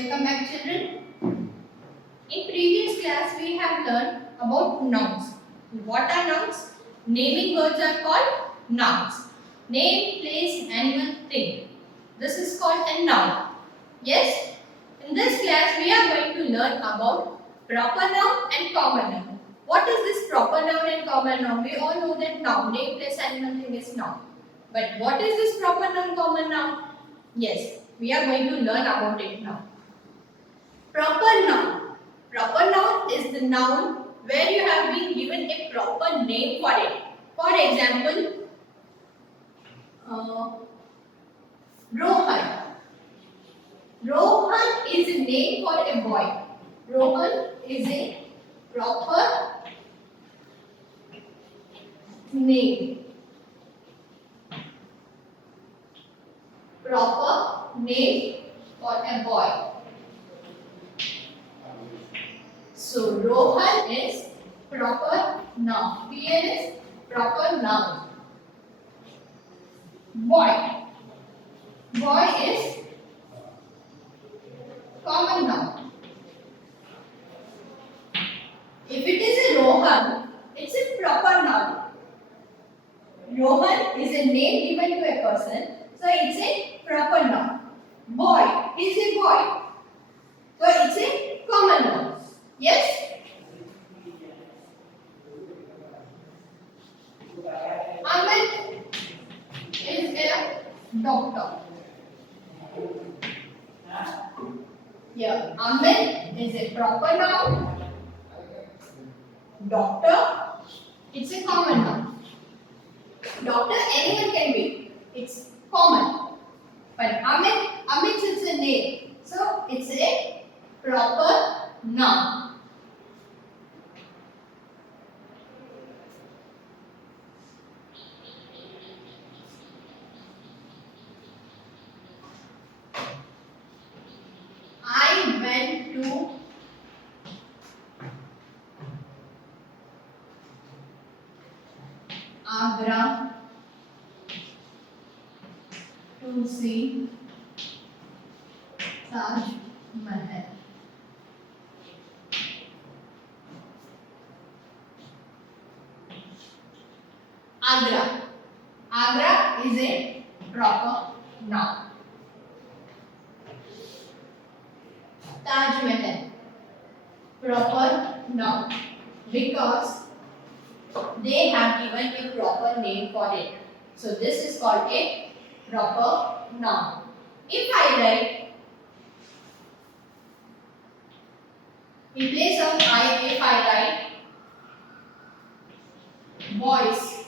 Welcome back, children. In previous class, we have learned about nouns. What are nouns? Naming words are called nouns. Name, place, animal, thing. This is called a noun. Yes? In this class, we are going to learn about proper noun and common noun. What is this proper noun and common noun? We all know that noun, name, place, animal, thing is noun. But what is this proper noun, common noun? Yes, we are going to learn about it now. Proper noun. Proper noun is the noun where you have been given a proper name for it. For example, Rohan. Rohan is a name for a boy. Rohan is a proper name. Proper name for a boy. So Rohan is proper noun. PN is proper noun. Boy. Boy is common noun. If it is a Rohan, it's a proper noun. Rohan is a name given to a person, so it's a proper noun. Boy is a boy, so it's a common noun. Yes? Amit is a doctor. Yeah, Amit is a proper noun. Doctor, it's a common noun. Doctor, anyone can be. It's common. But Amit is a name. So it's a proper noun. I went to Agra to see Taj Mahal. Agra. Agra is a proper noun. Taj Mahal. Proper noun. Because they have given a proper name for it. So this is called a proper noun. If I write, in place of I, if I write boys.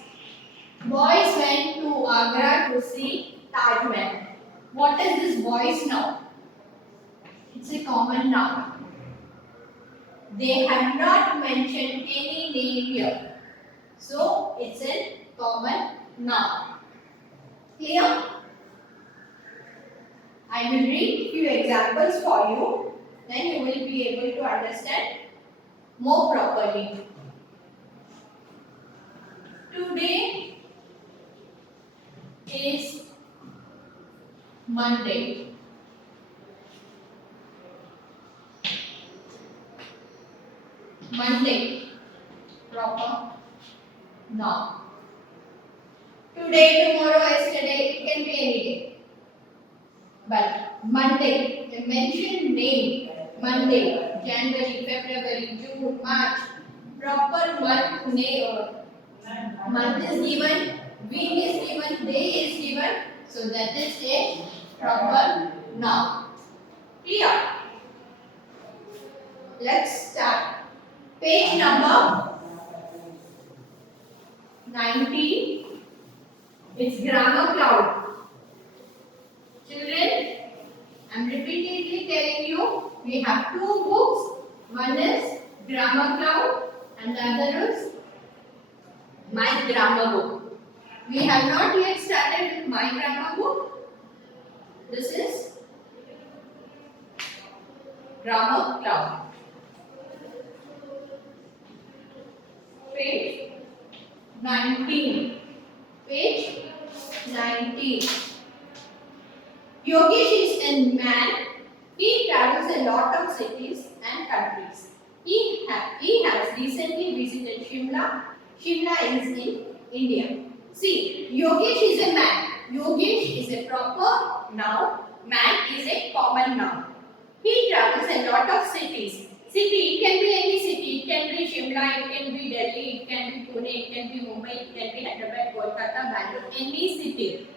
Boys went to Agra to see Taj Mahal. What is this boys noun? It's a common noun. They have not mentioned any name here. So it's a common noun. Clear? I will read few examples for you. Then you will be able to understand more properly. Today is Monday. Monday, proper noun. Today, tomorrow, yesterday, it can be any day. But Monday, the mentioned name, Monday, January, February, June, March, proper month name. Month is given, week is given, day is given, so that is a proper noun. Clear? Let's start. Page number 19. It's grammar cloud. Children, I am repeatedly telling you, we have two books. One is grammar cloud and the other is my grammar book. We have not yet started with my grammar book. This is grammar cloud. Page 19. Page 19. Yogesh is a man He travels a lot of cities and countries. He has recently visited Shimla. Shimla is in India. See, Yogesh is a man. Yogesh is a proper noun. Man is a common noun. He travels a lot of cities. City, it can be any city. It can be Shimla, it can be Delhi, it can be Pune, it can be Mumbai, it can be Hyderabad, Kolkata, Bangalore, any city.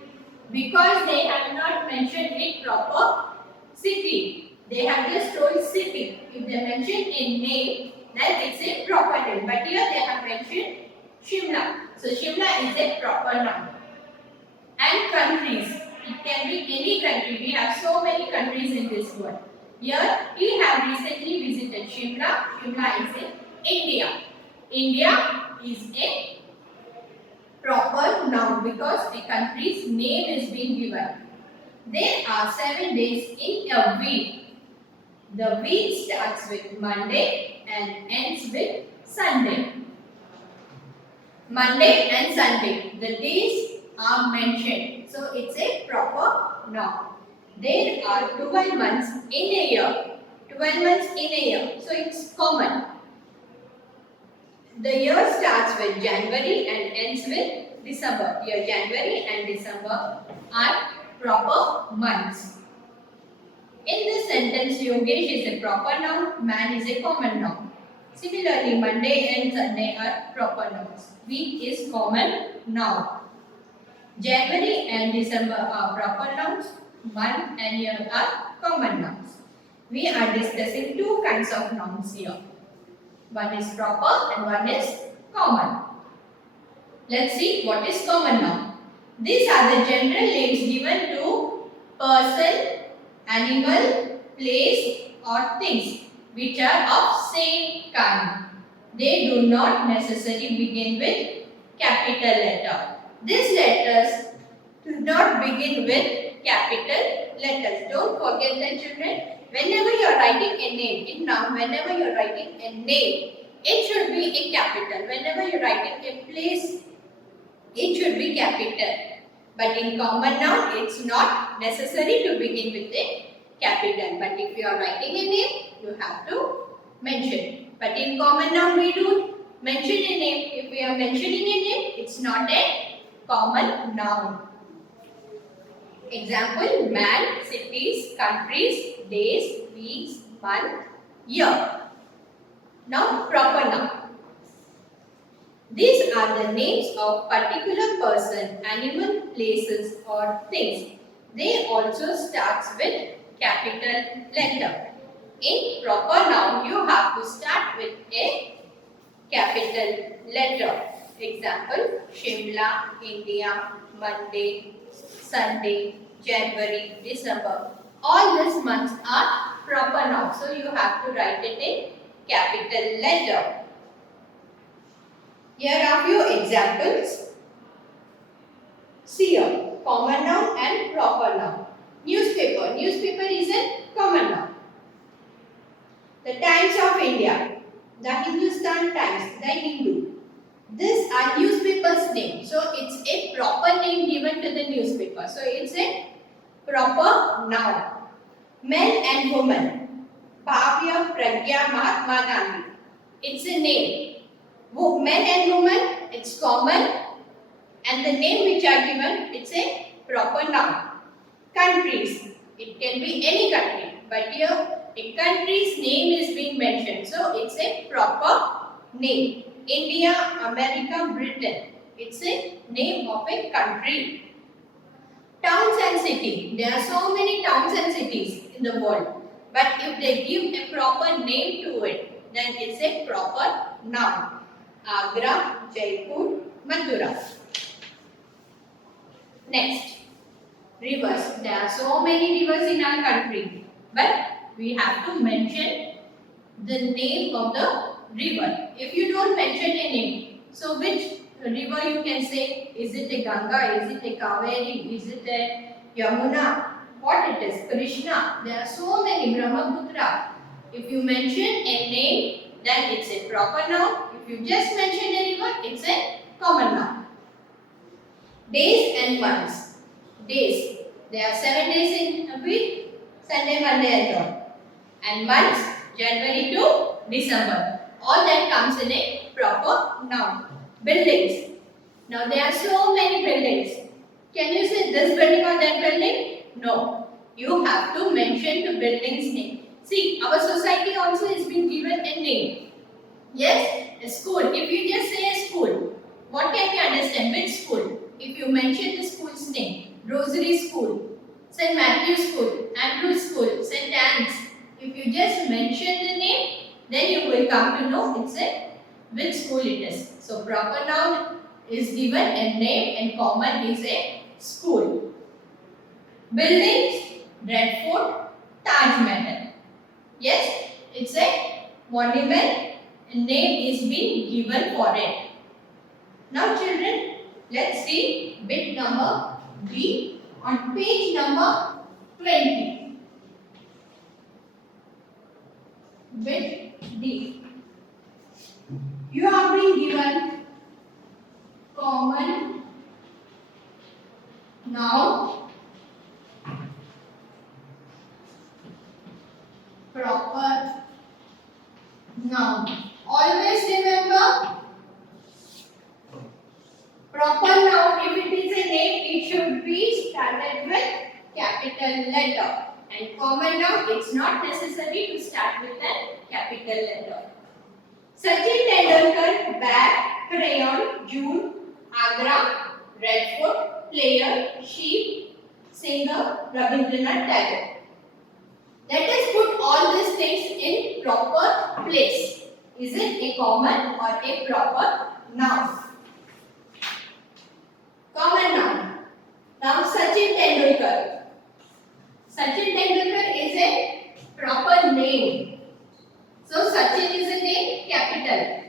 Because they have not mentioned it proper city. They have just told city. If they mention a name, then it's a proper name. But here they have mentioned Shimla. So Shimla is a proper noun. And countries. It can be any country. We have so many countries in this world. Here we have recently visited Shimla. Shimla is in India. India is a proper noun because the country's name is being given. There are 7 days in a week. The week starts with Monday and ends with Sunday. Monday and Sunday, the days are mentioned. So it's a proper noun. There are 12 months in a year. 12 months in a year. So it's common. The year starts with January and ends with December. Here January and December are proper months. In this sentence, Yogesh is a proper noun, man is a common noun. Similarly, Monday and Sunday are proper nouns. Week is common noun. January and December are proper nouns. Month and year are common nouns. We are discussing two kinds of nouns here. One is proper and one is common. Let's see what is common noun. These are the general names given to person, animal, place or things which are of same kind. They do not necessarily begin with capital letter. These letters do not begin with capital letters. Don't forget that, children. Whenever you are writing a name in noun, whenever you are writing a name, it should be a capital. Whenever you are writing a place, it should be capital. But in common noun, it's not necessary to begin with a capital. But if you are writing a name, you have to mention. But in common noun, we do mention a name. If we are mentioning a name, it's not a common noun. Example, man, cities, countries, days, weeks, month, year. Now, proper noun. These are the names of particular person, animal, places or things. They also starts with capital letter. In proper noun, you have to start with a capital letter. Example, Shimla, India, Monday, Sunday, January, December. All these months are proper nouns. So you have to write it in capital letter. Here are few examples. See here, common noun and proper noun. Newspaper. Newspaper is a common noun. The Times of India. The Hindustan Times. The Hindu. These are newspapers' name. So it's a proper name given to the newspaper. So it's a proper noun. Men and women. Bhavya Pragya Mahatma Gandhi. It's a name. Men and women, it's common. And the name which are given, it's a proper noun. Countries. It can be any country. But here, a country's name is being mentioned. So it's a proper name. India, America, Britain. It's a name of a country. Towns and city. There are so many towns and cities in the world. But if they give a proper name to it, then it's a proper noun. Agra, Jaipur, Mathura. Next, rivers. There are so many rivers in our country. But we have to mention the name of the river. If you don't mention a name, so which river you can say? Is it a Ganga? Is it a Kaveri? Is it a Yamuna? What it is? Krishna. There are so many. Brahmaputra. If you mention a name, then it's a proper noun. If you just mention a river, it's a common noun. Days and months. Days. There are 7 days in a week. Sunday, Monday and third. And months, January to December. All that comes in a proper noun. Buildings. Now there are so many buildings. Can you say this building or that building? No. You have to mention the building's name. See, our society also has been given a name. Yes, a school. If you just say a school, what can we understand? Which school? If you mention the school's name, Rosary School, St. Matthew's School, Andrews School, St. Anne's. If you just mention the name, then you will come to know it's a which school it is. So proper noun is given a name and common is a school. Buildings, Red Fort, Taj Mahal. Yes, it's a monument. A name is being given for it. Now children, let's see bit number B on page number 20. Bit D. You have been given common noun, proper noun. Always remember, proper noun, if it is a name, it should be started with capital letter. And common noun, it's not necessary to start with a capital letter. Sachin Tendulkar, bat, crayon, June, Agra, Red Fort, player, sheep, singer, Rabindranath Tagore. Let us put all these things in proper place. Is it a common or a proper noun? Common noun. Now Sachin Tendulkar. Sachin Tendulkar is a proper name. So Sachin is a name, capital.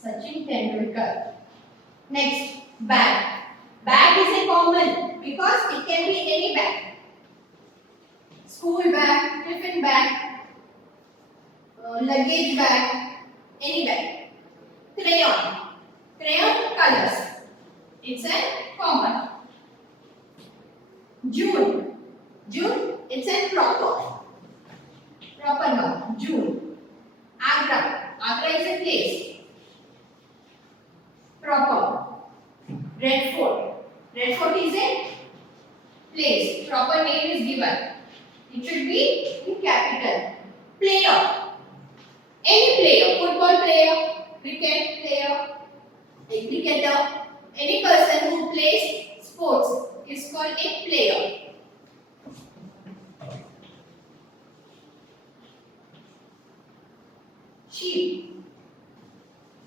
Sachin Tendulkar. Next, bag. Bag is a common because it can be any bag. School bag, tiffin bag, luggage bag, any bag. Crayon. Crayon colors. It's a common. June. June, it's a proper noun. June. Agra. Agra is a place. Proper. Red Fort. Red Fort is a place. Proper name is given. It should be in capital. Player. Any player. Football player, cricket player, a cricketer. Any person who plays sports is called a player. Sheep.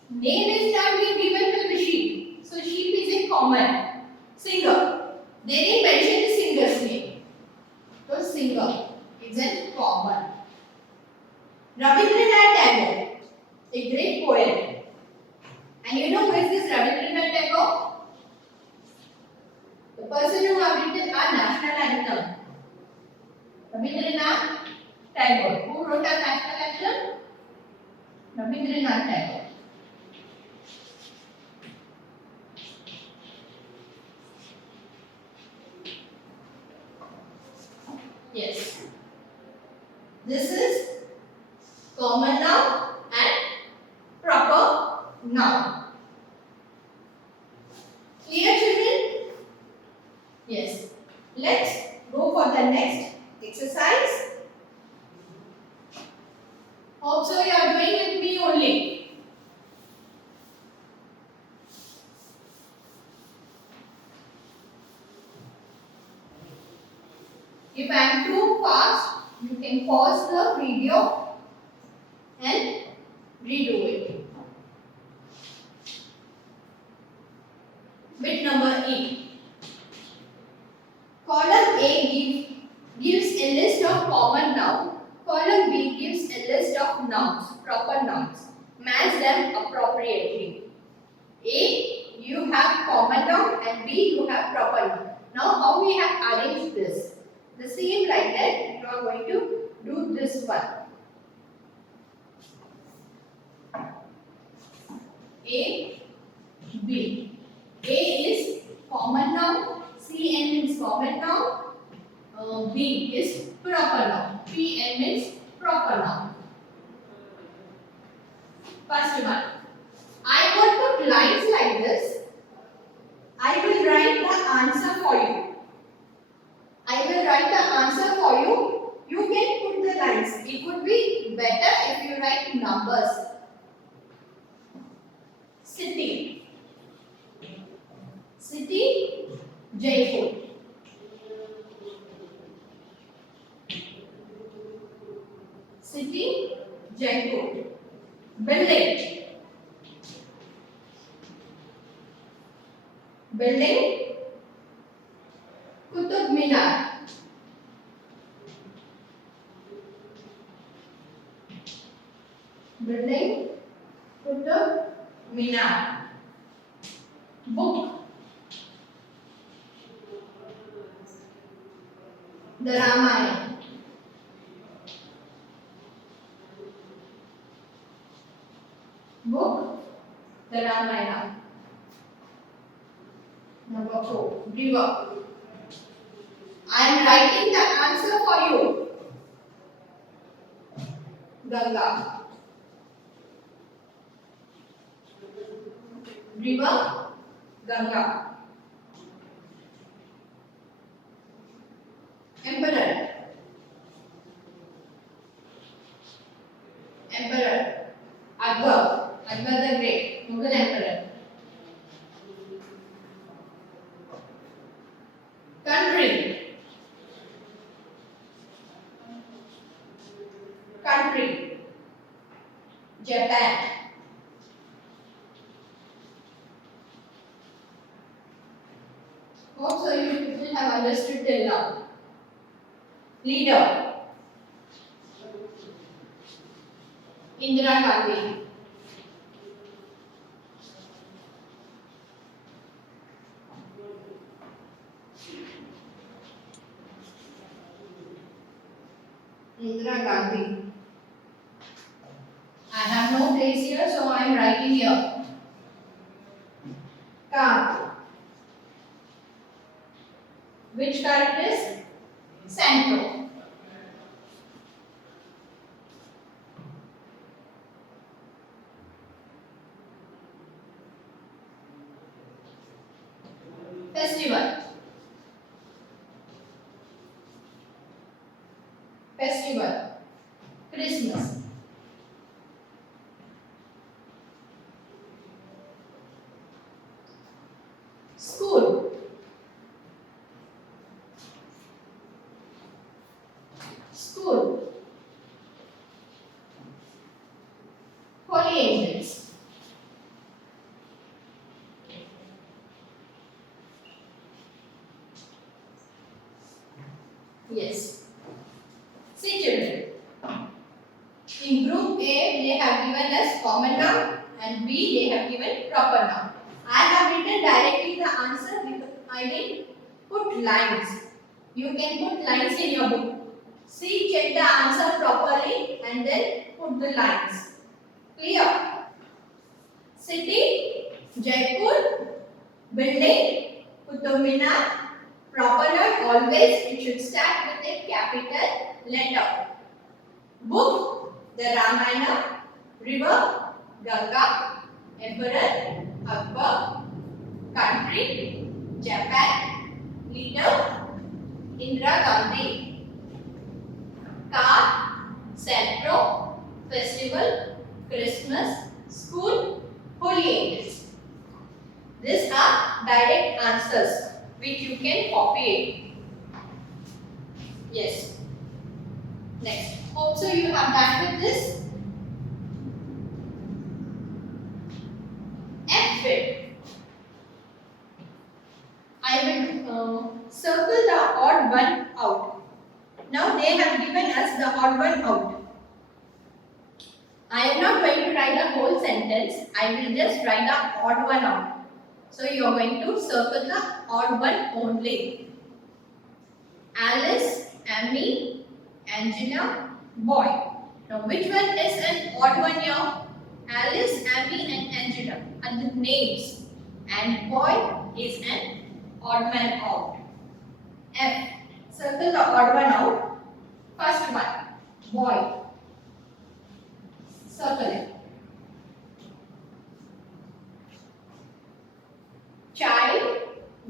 Name is not being given to the sheep. So sheep is a common. Singer. They didn't mention the singer's name. So singer is a common. Rabindranath Tagore, a great poet. And you know who is this Rabindranath Tagore? The person who have written our national anthem. Rabindranath Tagore. Who wrote our national anthem? Rabindranath Tagore. Yes. This is common noun and proper noun. Clear, children? Yes. Let's go for the next exercise. Hope so you are doing with me only. If I am too fast, you can pause the video and redo it. Bit number E. Column A gives a list of common nouns. Column B gives a list of nouns, proper nouns. Match them appropriately. A, you have common noun, and B, you have proper noun. Now, how we have arranged this? The same like that, you are going to do this one. A, B. A is First one. I will put lines like this. I will write the answer for you. I will write the answer for you. You can put the lines. It would be better if you write numbers. City. City, Jaipur. City, Jaipur. Building. Building, Qutub Minar. Building, Qutub Minar. Book, the Ramayana. Book, the Ramayana. Number 4, river. I am writing the answer for you. Ganga. River, Ganga. Emperor. Emperor. Akbar. Akbar the Great. Mughal Emperor. Country. Country. Japan. Hope so you people have understood till now. Leader. Indira Gandhi. Indira Gandhi. I have no place here, so I am writing here. Car. Which car it is? Santro. Festival. Festival. Christmas. School. School. Holy Angels. Yes. See children. In group A, they have given us common noun and B, they have given proper noun. I have written directly the answer because I will put lines. You can put lines in your book. See, check the answer properly and then put the lines. Clear? City, Jaipur, building, Qutub Minar, proper noun always it should start with a capital letter. Book, the Ramayana, river, Ganga, emperor, Akbar, country, Japan, leader, Indira Gandhi, car, Santro, festival, Christmas, school, Holy Angels. These are direct answers which you can copy it. Yes. Next. Hope so you have done with this. F fit. I will circle the odd one out. Now they have given us the odd one out. I am not going to write the whole sentence. I will just write the odd one out. So you are going to circle the odd one only. Alice, Amy, Angela, boy. Now which one is an odd one here? Alice, Amy and Angela are the names and boy is an odd man out. F. Circle the odd one out. First one, boy. Circle it.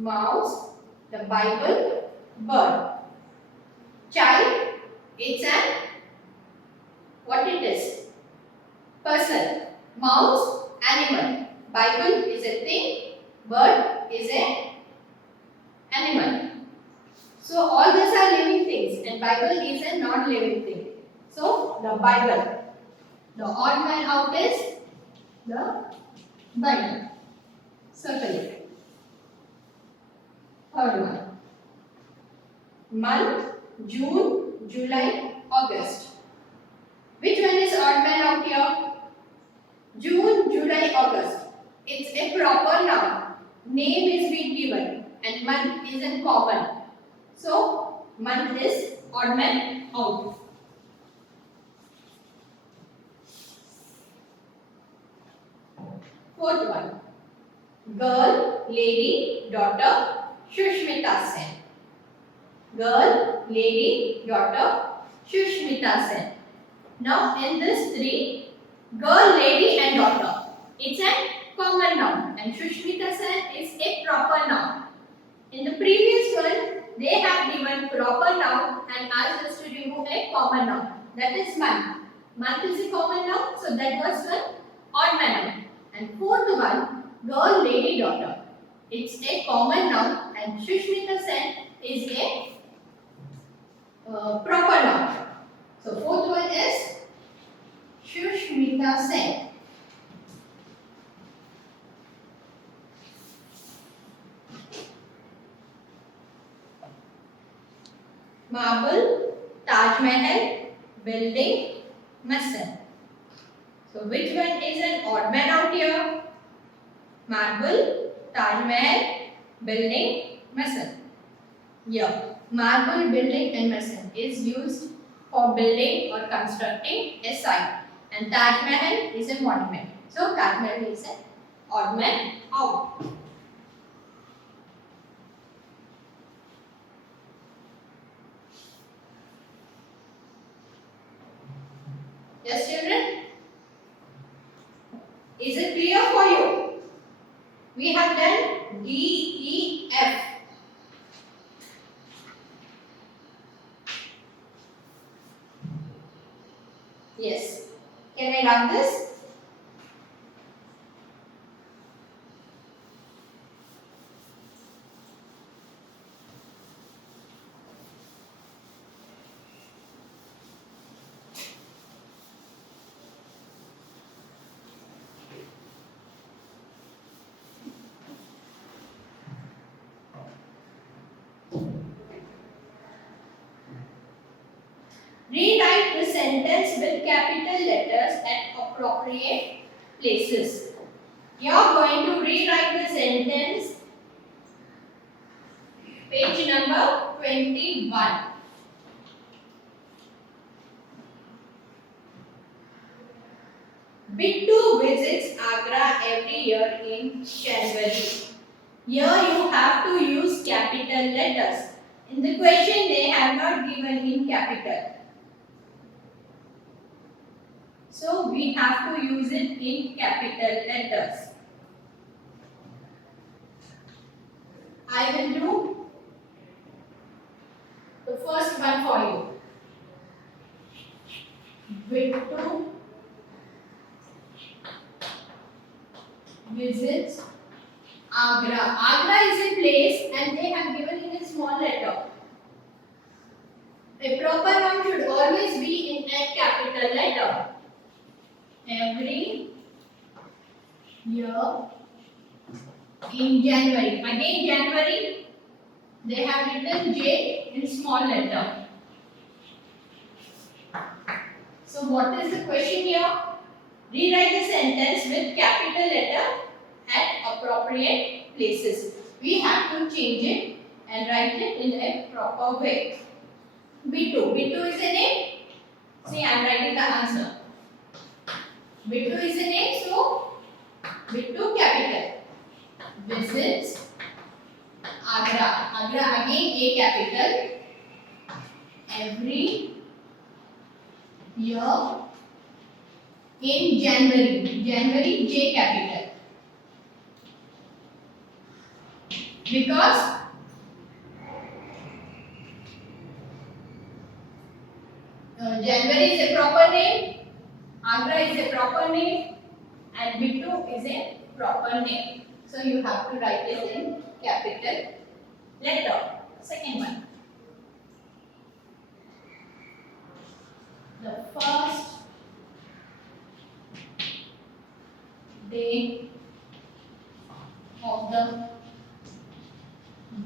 mouse. The Bible, bird. Child, it's an what it is? Person. Mouse, animal. Bible is a thing. Bird is an animal. So all these are living things and Bible is a non-living thing. So the Bible. The odd man out is the Bible. Circle it. Third one. Month, June, July, August. Which one is odd man out here? June, July, August. It's a proper noun. Name is being given and month is in common. So month is odd man out. Fourth one. Girl, lady, daughter, Shushmita Sen. Girl, lady, daughter, Shushmita Sen. Now in this three, girl, lady and daughter, it's a common noun and Shushmita Sen is a proper noun. In the previous one, they have given proper noun and asked us to remove a common noun. That is month. Month is a common noun, so that was one odd man noun. And fourth one, girl, lady, daughter. It's a common noun and Shushmita Sen is a proper noun. So fourth one is Shushmita Sen. Marble, Taj Mahal, building, Masan. So which one is an odd man out here? Marble, Taj Mahal, building, Masan. Here, marble, building and Masan is used for building or constructing a site. And Taj Mahal is a monument. So Taj Mahal is an odd man out. Yes, children? Is it clear for you? We have done D, E, F. Yes. Can I run this? Rewrite the sentence with capital letters at appropriate places. You are going to rewrite the sentence, page number 21. Bittu visits Agra every year in January. Here you have to use capital letters. In the question they have not given in capital. So we have to use it in capital letters. I will do the first one for you. Bittu visits Agra. Agra is a place and they have given in a small letter. A proper noun should always be in a capital letter. Every year in January. Again January, they have written J in small letter. So what is the question here? Rewrite the sentence with capital letter at appropriate places. We have to change it and write it in a proper way. Bittu. Bittu is a name. See, I am writing the answer. Bittu is a name, so Bittu capital. Visits Agra. Agra again A capital. Every year in January. January J capital. Because January is a proper name, Agra is a proper name, and Bittu is a proper name. So you have to write it in capital letter. Second one. The first day of the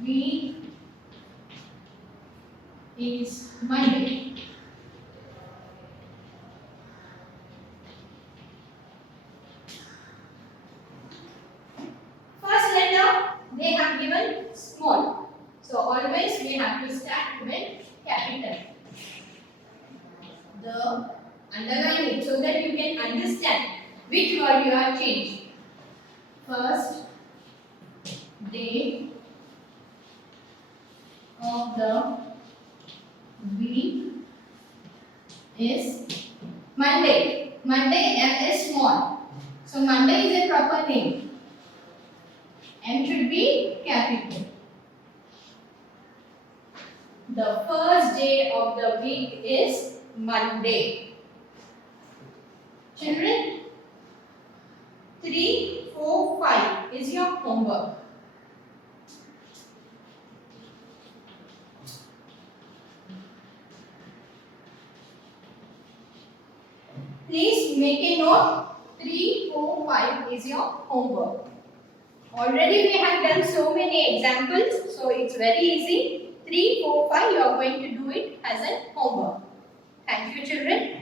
week is Monday. First letter they have given small. So always we have to start with capital. The underline it so that you can understand which word you are changing. First day of the week is Monday. Monday M is small. So Monday is a proper name. M should be capital. The first day of the week is Monday. Children, 3, 4, 5 is your homework. Please make a note. 3, 4, 5 is your homework. Already we have done so many examples, so it's very easy. 3, 4, 5 you are going to do it as a homework. Thank you, children.